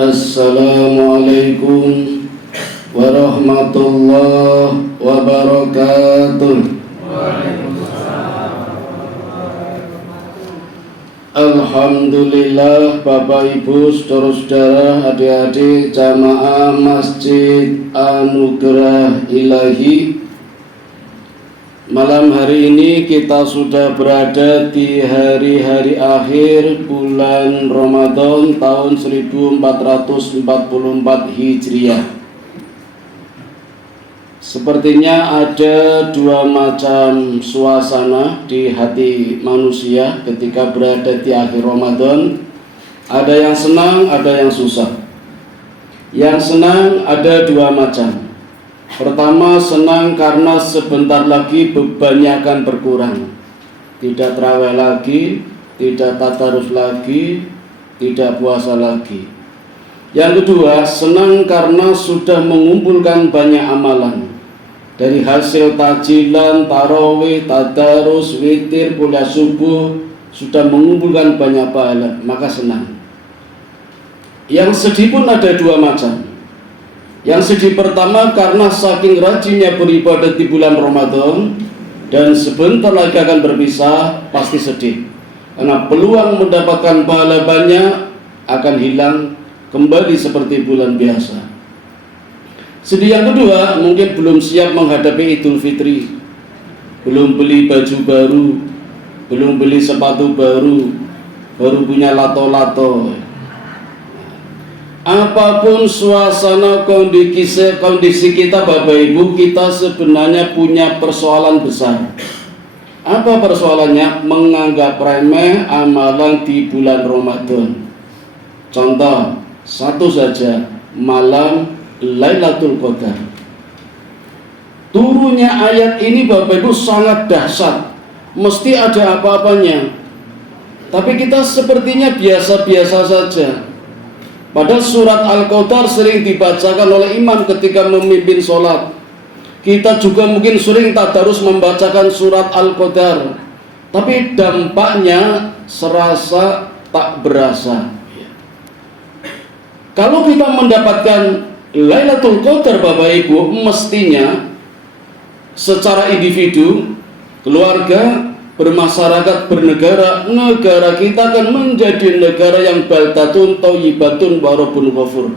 Assalamualaikum warahmatullahi wabarakatuh. Alhamdulillah, Bapak Ibu, saudara-saudara, adik-adik jamaah Masjid Anugerah Ilahi. Malam hari ini kita sudah berada di hari-hari akhir bulan Ramadan tahun 1444 Hijriah. Sepertinya ada dua macam suasana di hati manusia ketika berada di akhir Ramadan. Ada yang senang, ada yang susah. Yang senang ada dua macam. Pertama, senang karena sebentar lagi bebannya akan berkurang. Tidak tarawih lagi, tidak tadarus lagi, tidak puasa lagi. Yang kedua, senang karena sudah mengumpulkan banyak amalan. Dari hasil tajilan, tarawih, tadarus, witir, kuliah subuh, sudah mengumpulkan banyak pahala, maka senang. Yang sedih pun ada dua macam. Yang sedih pertama karena saking rajinnya beribadah di bulan Ramadan dan sebentar lagi akan berpisah, pasti sedih. Karena peluang mendapatkan pahala banyak akan hilang kembali seperti bulan biasa. Sedih yang kedua, mungkin belum siap menghadapi Idul Fitri. Belum beli baju baru, belum beli sepatu baru, baru punya lato-lato. Apapun suasana kondisi kita, Bapak Ibu, kita sebenarnya punya persoalan besar. Apa persoalannya? Menganggap remeh amalan di bulan Ramadan. Contoh, satu saja, malam Lailatul Qadar. Turunnya ayat ini, Bapak Ibu, sangat dahsyat. Mesti ada apa-apanya. Tapi kita sepertinya biasa-biasa saja. Padahal surat Al-Qadar sering dibacakan oleh imam ketika memimpin sholat. Kita juga mungkin sering tadarus membacakan surat Al-Qadar, tapi dampaknya serasa tak berasa. Kalau kita mendapatkan Lailatul Qadar, Bapak Ibu, mestinya secara individu, keluarga, bermasyarakat, bernegara, negara kita akan menjadi negara yang baldatun thayyibatun wa rabbun ghafur.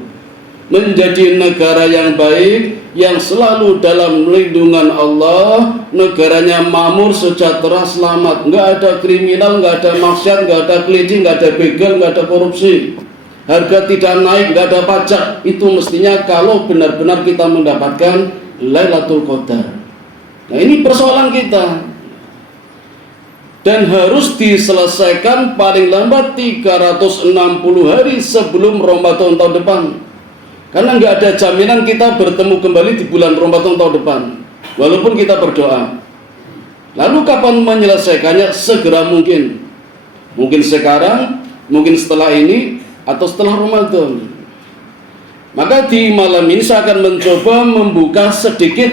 Menjadi negara yang baik, yang selalu dalam lindungan Allah, negaranya makmur, sejahtera, selamat, nggak ada kriminal, nggak ada maksiat, nggak ada kelinci, nggak ada begal, nggak ada korupsi, harga tidak naik, nggak ada pajak. Itu mestinya kalau benar-benar kita mendapatkan Lailatul Qadar. Nah, ini persoalan kita. Dan harus diselesaikan paling lambat 360 hari sebelum Ramadan tahun depan. Karena nggak ada jaminan kita bertemu kembali di bulan Ramadan tahun depan, walaupun kita berdoa. Lalu kapan menyelesaikannya? Segera mungkin. Mungkin sekarang, mungkin setelah ini, atau setelah Ramadan. Maka di malam ini saya akan mencoba membuka sedikit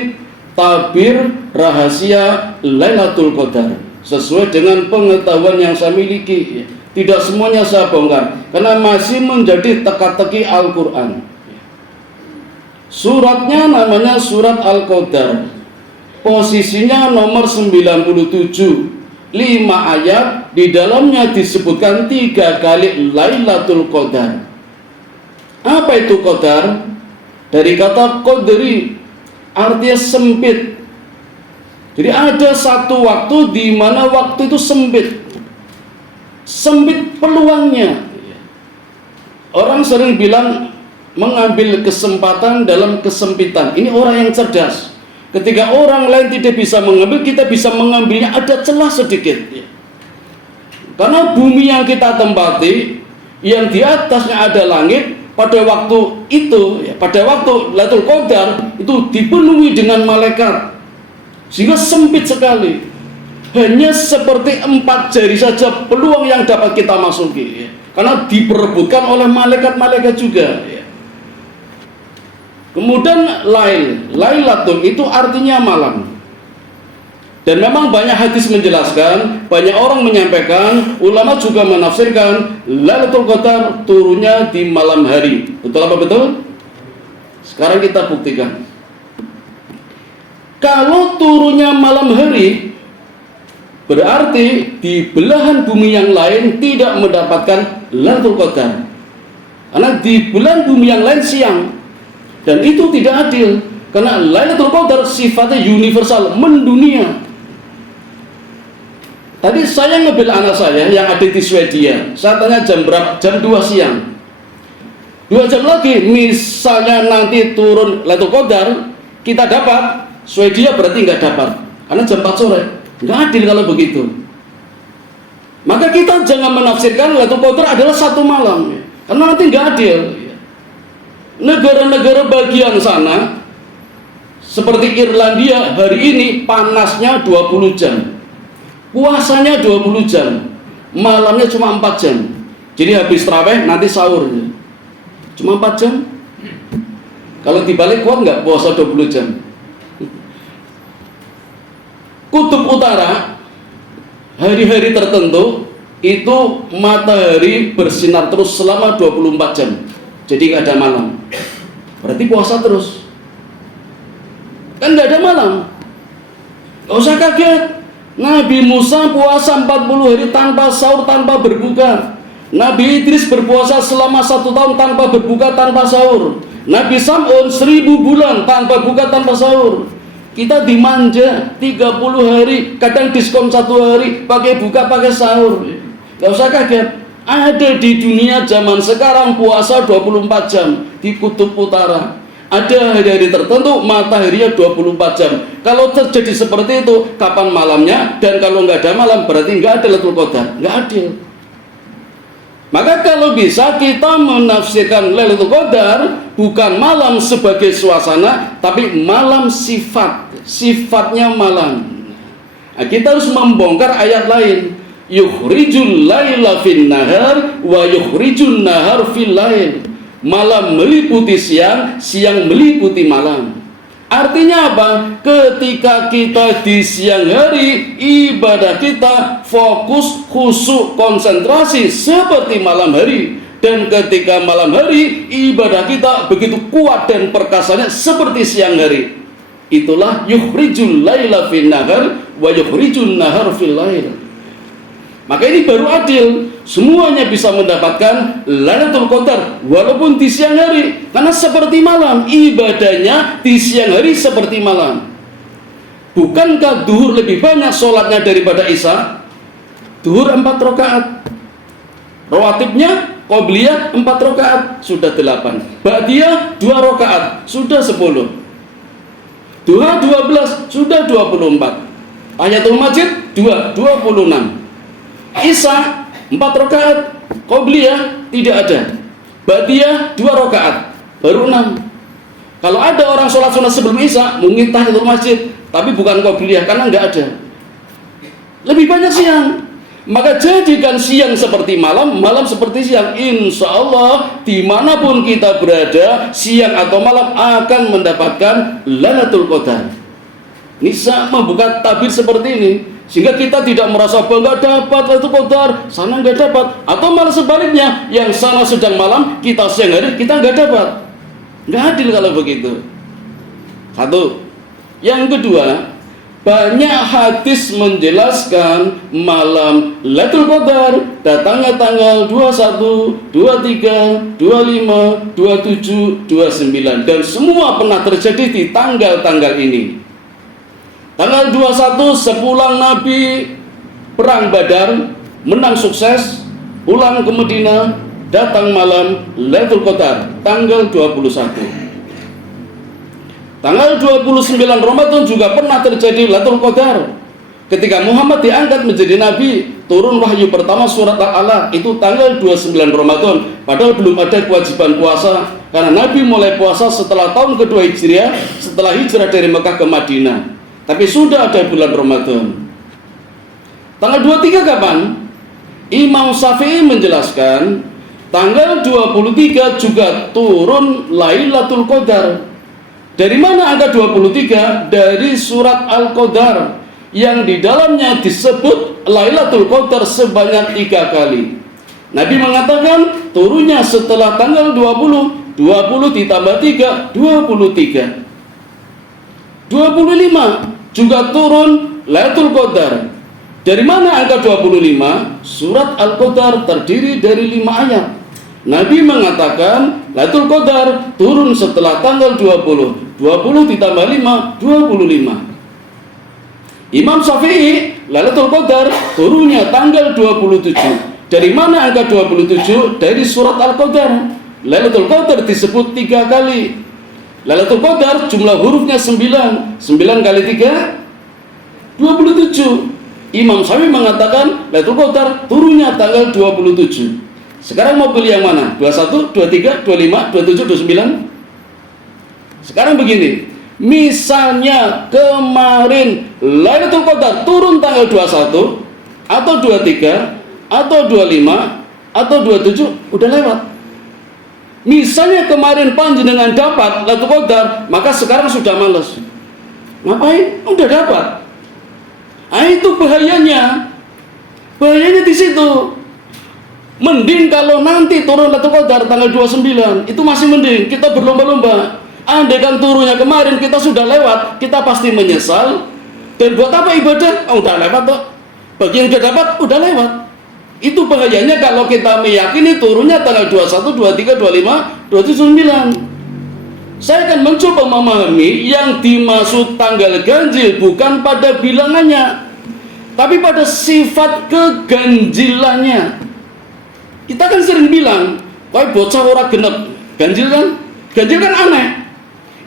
tabir rahasia Lailatul Qadar sesuai dengan pengetahuan yang saya miliki. Tidak semuanya saya bongkar karena masih menjadi teka-teki Al-Quran. Suratnya namanya surat Al-Qadar. Posisinya nomor 97, 5 ayat. Di dalamnya disebutkan 3 kali Lailatul Qadar. Apa itu Qadar? Dari kata qadri, artinya sempit. Jadi ada satu waktu di mana waktu itu sempit. Sempit peluangnya. Orang sering bilang mengambil kesempatan dalam kesempitan. Ini orang yang cerdas. Ketika orang lain tidak bisa mengambil, kita bisa mengambilnya, ada celah sedikit. Karena bumi yang kita tempati, yang di atasnya ada langit, pada waktu itu, pada waktu Lailatul Qadar itu dipenuhi dengan malaikat. Sehingga sempit sekali. Hanya seperti 4 jari saja peluang yang dapat kita masuki. Karena diperebutkan oleh malaikat-malaikat juga. Kemudian Lailatul itu artinya malam. Dan memang banyak hadis menjelaskan, banyak orang menyampaikan, ulama juga menafsirkan Lailatul Qadar turunnya di malam hari. Betul apa betul? Sekarang kita buktikan. Kalau turunnya malam hari, berarti di belahan bumi yang lain tidak mendapatkan Lailatul Qadar. Karena di belahan bumi yang lain siang. Dan itu tidak adil. Karena Lailatul Qadar sifatnya universal, mendunia. Tadi saya ngebel anak saya yang ada di Swedia. Saya tanya jam berapa? Jam 2 siang. 2 jam lagi, misalnya nanti turun Lailatul Qadar, kita dapat, Swedia berarti nggak dapat. Karena jam 4 sore. Nggak adil kalau begitu. Maka kita jangan menafsirkan Lailatul Qadar adalah satu malam. Karena nanti nggak adil. Negara-negara bagian sana, seperti Irlandia, hari ini panasnya 20 jam. Puasanya 20 jam, malamnya cuma 4 jam. Jadi habis tarawih nanti sahur. Cuma 4 jam. Kalau dibalik kuat nggak puasa 20 jam? Kutub utara, hari-hari tertentu itu matahari bersinar terus selama 24 jam. Jadi nggak ada malam. Berarti puasa terus. Kan nggak ada malam. Nggak usah kaget. Nabi Musa puasa 40 hari tanpa sahur, tanpa berbuka. Nabi Idris berpuasa selama 1 tahun tanpa berbuka, tanpa sahur. Nabi Sam'un 1000 bulan tanpa buka, tanpa sahur. Kita dimanja 30 hari, kadang diskon 1 hari, pakai buka, pakai sahur. Gak usah kaget. Ada di dunia zaman sekarang puasa 24 jam di kutub utara. Ada hari-hari tertentu mataharinya 24 jam. Kalau terjadi seperti itu, kapan malamnya? Dan kalau nggak ada malam, berarti nggak ada Lailatul Qadar. Nggak adil. Maka kalau bisa kita menafsirkan Lailatul Qadar bukan malam sebagai suasana, tapi malam sifatnya malam. Nah, kita harus membongkar ayat lain. Yukhrijul laila fin nahar wa yukhrijun nahar fil lail. Malam meliputi siang, siang meliputi malam. Artinya apa? Ketika kita di siang hari, ibadah kita fokus, khusyuk, konsentrasi seperti malam hari. Dan ketika malam hari, ibadah kita begitu kuat dan perkasanya seperti siang hari. Itulah yukhrijul laila fin nahar wa yukhrijun nahar fil lail. Maka ini baru adil. Semuanya bisa mendapatkan Lailatul Qadar walaupun di siang hari. Karena seperti malam, ibadahnya di siang hari seperti malam. Bukankah duhur lebih banyak sholatnya daripada isya? Duhur 4 rakaat. Rawatibnya, qobliyah 4 rakaat, sudah 8. Ba'diyah 2 rakaat, sudah 10. Duha 12, sudah 24. Tahiyatul Masjid 26. Isya 4 rakaat, qobliyah tidak ada, ba'diyah 2 rakaat, baru 6. Kalau ada orang sholat sunat sebelum isya, mungkin tahiyatul masjid, tapi bukan qobliyah karena nggak ada. Lebih banyak siang. Maka jadikan siang seperti malam, malam seperti siang. Insya Allah dimanapun kita berada, siang atau malam akan mendapatkan Lailatul Qadar. Nisa membuka tabir seperti ini, sehingga kita tidak merasa bangga dapat Lailatul Qadar, sana nggak dapat. Atau malah sebaliknya, yang sana sedang malam, kita siang hari, kita nggak dapat. Nggak adil kalau begitu. Satu. Yang kedua, banyak hadis menjelaskan malam Lailatul Qadar datangnya tanggal 21, 23, 25, 27, 29, dan semua pernah terjadi di tanggal-tanggal ini. Tanggal 21 sepulang Nabi perang Badar, menang sukses, pulang ke Madinah, datang malam Lailatul Qadar tanggal 21. Tanggal 29 Ramadan juga pernah terjadi Lailatul Qadar. Ketika Muhammad diangkat menjadi nabi, turun wahyu pertama surat Al-Alaq, itu tanggal 29 Ramadan, padahal belum ada kewajiban puasa karena Nabi mulai puasa setelah tahun kedua Hijriah, setelah hijrah dari Mekah ke Madinah. Tapi sudah ada bulan Ramadan. Tanggal 23 kapan? Imam Syafi'i menjelaskan tanggal 23 juga turun Lailatul Qadar. Dari mana angka 23? Dari surat Al-Qadar. yang di dalamnya disebut Lailatul Qadar sebanyak 3 kali. Nabi mengatakan turunnya setelah tanggal 20, 20 ditambah 3, 23. 25 juga turun Lailatul Qadar. Dari mana angka 25? Surat Al-Qadar terdiri dari 5 ayat. Nabi mengatakan Lailatul Qadar turun setelah tanggal 20. 20 ditambah 5, 25. Imam Syafi'i, Lailatul Qadar turunnya tanggal 27. Dari mana angka 27? Dari surat Al-Qadar. Lailatul Qadar disebut 3 kali. Lailatul Qadar jumlah hurufnya 9. 9 kali 3, 27. Imam Syafi'i mengatakan Lailatul Qadar turunnya tanggal 27. Sekarang mau pilih yang mana? 21, 23, 25, 27, 29? Sekarang begini, misalnya kemarin Lailatul Qadar turun tanggal 21 atau 23 atau 25 atau 27, udah lewat. Misalnya kemarin panjenengan dapat Lailatul Qadar, maka sekarang sudah males. Ngapain? Udah dapat. Ah, itu bahayanya. Bahayanya di situ. Mending kalau nanti turun Lailatul Qadar tanggal 29, itu masih mending. Kita berlomba-lomba. Andaikan turunnya kemarin kita sudah lewat, kita pasti menyesal. Dan buat apa ibadah? Oh, udah lewat toh. Bagi yang sudah dapat, udah lewat. Itu bahayanya kalau kita meyakini turunnya tanggal 21, 23, 25, 29. Saya akan mencoba memahami yang dimaksud tanggal ganjil bukan pada bilangannya, tapi pada sifat keganjilannya. Kita kan sering bilang, kok bocah ora genep, ganjil kan? Ganjil kan aneh.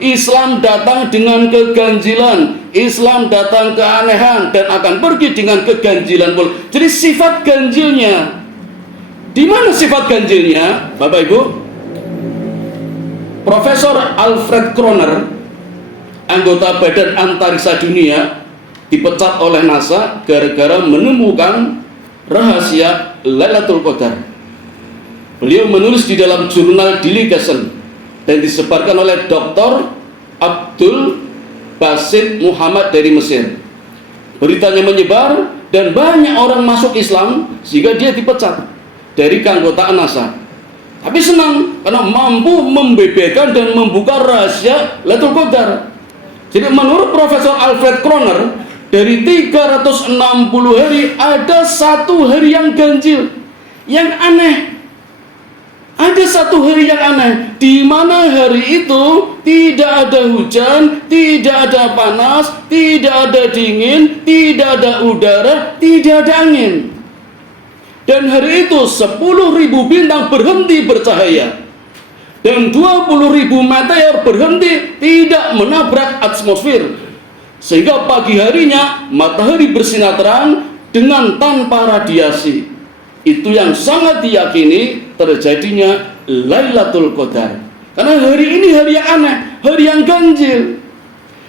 Islam datang dengan keganjilan, Islam datang keanehan dan akan pergi dengan keganjilan pula. Jadi sifat ganjilnya, di mana sifat ganjilnya, Bapak Ibu? Profesor Alfred Kroner, anggota Badan Antariksa Dunia, dipecat oleh NASA gara-gara menemukan rahasia Lailatul Qadar. Beliau menulis di dalam jurnal Delegation dan disebarkan oleh Dr. Abdul Basit Muhammad dari Mesir. Beritanya menyebar dan banyak orang masuk Islam sehingga dia dipecat dari keanggotaan NASA. Tapi senang karena mampu membeberkan dan membuka rahasia Lailatul Qadar. Jadi menurut Profesor Alfred Kroner, dari 360 hari ada 1 hari yang ganjil, yang aneh. Ada 1 hari yang aneh, di mana hari itu tidak ada hujan, tidak ada panas, tidak ada dingin, tidak ada udara, tidak ada angin. Dan hari itu 10.000 bintang berhenti bercahaya, dan 20.000 meteor berhenti tidak menabrak atmosfer, sehingga pagi harinya matahari bersinar terang dengan tanpa radiasi. Itu yang sangat diyakini terjadinya Lailatul Qadar. Karena hari ini hari yang aneh, hari yang ganjil.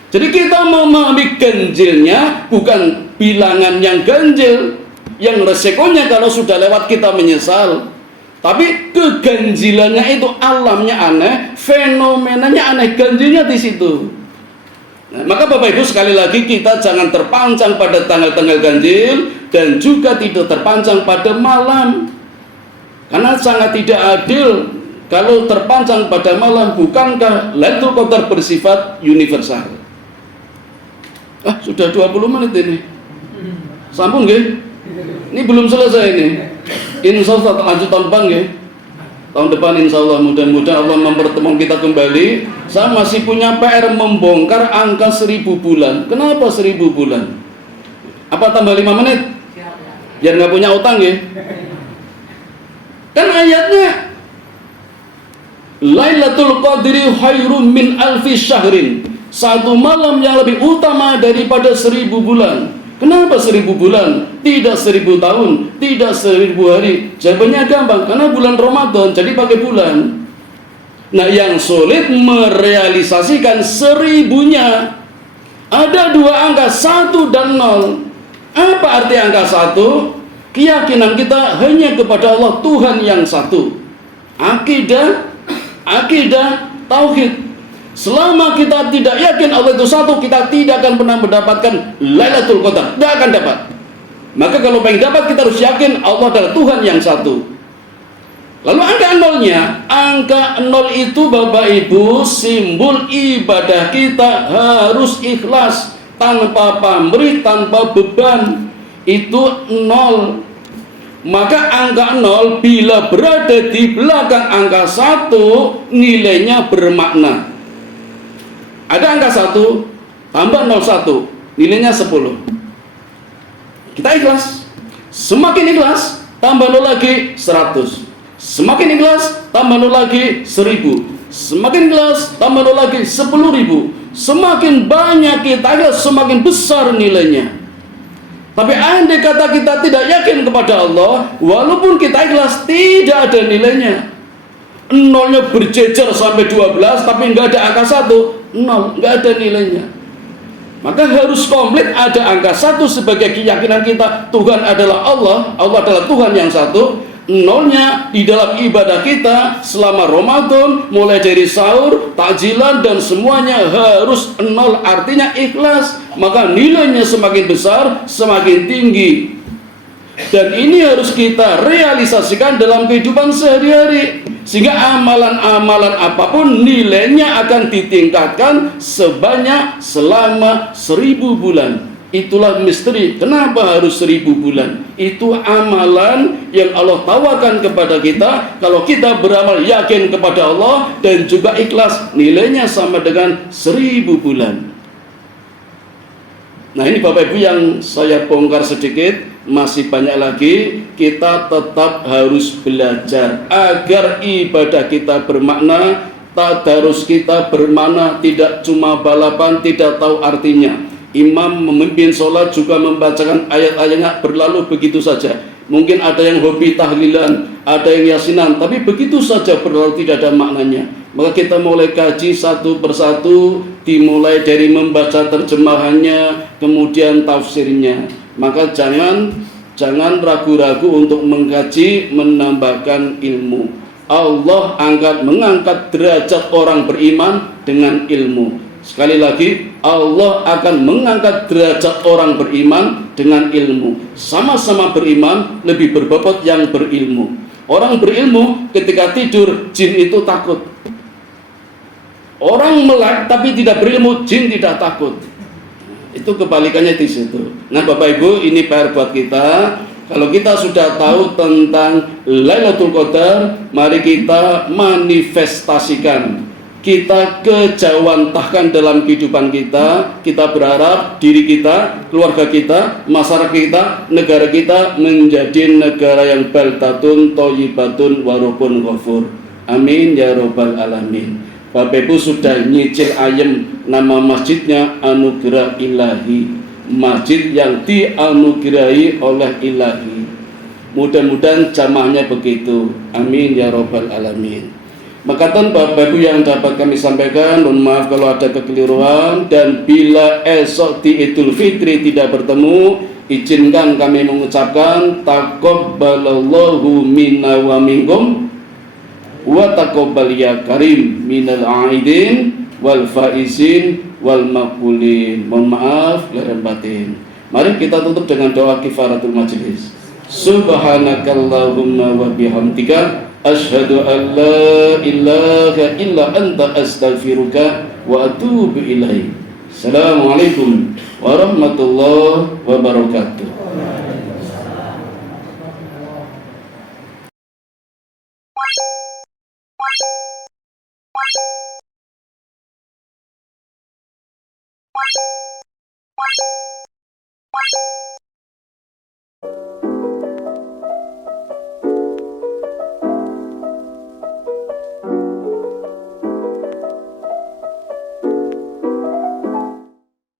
Jadi kita memahami ganjilnya bukan bilangan yang ganjil, yang resikonya kalau sudah lewat kita menyesal. Tapi keganjilannya itu alamnya aneh, fenomenanya aneh, ganjilnya di situ. Nah, maka Bapak Ibu sekali lagi kita jangan terpancang pada tanggal-tanggal ganjil dan juga tidak terpancang pada malam. Karena sangat tidak adil kalau terpancang pada malam. Bukankah Lailatul Qadar bersifat universal? Sudah 20 menit ini. Sampun nggih? Ini belum selesai ini. Insya Allah lanjut tahun depan nggih. Tahun depan insya Allah mudah-mudahan Allah mempertemukan kita kembali. Saya masih punya PR membongkar angka 1000 bulan. Kenapa 1000 bulan? Apa tambah 5 menit? Biar nggak punya utang ya. Kan ayatnya Lailatul Qadri khairum min alfi syahrin. 1 malam yang lebih utama daripada 1000 bulan. Kenapa 1000 bulan? Tidak 1000 tahun, tidak 1000 hari. Jawabannya gampang, karena bulan Ramadan, jadi pakai bulan. Nah, yang sulit merealisasikan 1000-nya. Ada 2 angka, 1 dan 0. Apa arti angka 1? Keyakinan kita hanya kepada Allah, Tuhan yang satu. Akidah, tauhid. Selama kita tidak yakin Allah itu satu, kita tidak akan pernah mendapatkan Lailatul Qadar, tidak akan dapat. Maka kalau pengen dapat, kita harus yakin Allah adalah Tuhan yang satu. Lalu angka nolnya, angka nol itu Bapak Ibu simbol ibadah kita harus ikhlas, tanpa pamrih, tanpa beban. Itu nol. Maka angka nol bila berada di belakang angka satu, nilainya bermakna. Ada angka satu tambah 01, nilainya 10. Kita ikhlas. Semakin ikhlas, tambah 0 lagi 100. Semakin ikhlas, tambah 0 lagi 1000. Semakin ikhlas, tambah 0 lagi 10.000. Semakin banyak kita ikhlas, semakin besar nilainya. Tapi andai kata kita tidak yakin kepada Allah, walaupun kita ikhlas, tidak ada nilainya. Nolnya berjejer sampai 12, tapi nggak ada angka 1, nol, nggak ada nilainya. Maka harus komplit ada angka 1 sebagai keyakinan kita, Tuhan adalah Allah, Allah adalah Tuhan yang satu. Nolnya di dalam ibadah kita selama Ramadan, mulai dari sahur, takjilan, dan semuanya harus nol, artinya ikhlas. Maka nilainya semakin besar, semakin tinggi. Dan ini harus kita realisasikan dalam kehidupan sehari-hari, sehingga amalan-amalan apapun nilainya akan ditingkatkan sebanyak selama 1000 bulan. Itulah misteri kenapa harus 1000 bulan. Itu amalan yang Allah tawarkan kepada kita. Kalau kita beramal yakin kepada Allah dan juga ikhlas, nilainya sama dengan 1000 bulan. Nah, ini Bapak Ibu yang saya bongkar sedikit, masih banyak lagi. Kita tetap harus belajar agar ibadah kita bermakna, tadarus kita bermakna, tidak cuma balapan, tidak tahu artinya. Imam memimpin sholat juga membacakan ayat-ayatnya berlalu begitu saja. Mungkin ada yang hobi tahlilan, ada yang yasinan, tapi begitu saja berlalu, tidak ada maknanya. Maka kita mulai kaji satu persatu, dimulai dari membaca terjemahannya, kemudian tafsirnya. Maka jangan ragu-ragu untuk mengkaji, menambahkan ilmu. Allah mengangkat derajat orang beriman dengan ilmu. Sekali lagi, Allah akan mengangkat derajat orang beriman dengan ilmu. Sama-sama beriman, lebih berbobot yang berilmu. Orang berilmu ketika tidur, jin itu takut. Orang melek tapi tidak berilmu, jin tidak takut. Itu kebalikannya di situ. Nah Bapak Ibu, ini PR buat kita. Kalau kita sudah tahu tentang Lailatul Qadar, mari kita manifestasikan, kita kejawantahkan dalam kehidupan kita. Kita berharap diri kita, keluarga kita, masyarakat kita, negara kita menjadi negara yang baldatun thayyibatun warabun ghafur. Amin ya robbal alamin. Bapak Ibu sudah nyicil ayem, nama masjidnya Anugerah Ilahi, masjid yang dianugerahi oleh Ilahi. Mudah-mudahan jamaahnya begitu. Amin ya robbal alamin. Makatan Bapak Ibu yang dapat kami sampaikan, mohon maaf kalau ada kekeliruan, dan bila esok di Idul Fitri tidak bertemu, izinkan kami mengucapkan taqabbalallahu minna wa minkum wa taqabbal ya karim minal aidin wal faizin wal maqbulin. Mohon maaf lahir dan batin. Mari kita tutup dengan doa kifaratul majlis. Subhanakallahumma wa bihamdika asyhadu an la ilaha illa anta astaghfiruka wa atubu ilaik. Assalamualaikum warahmatullahi wabarakatuh.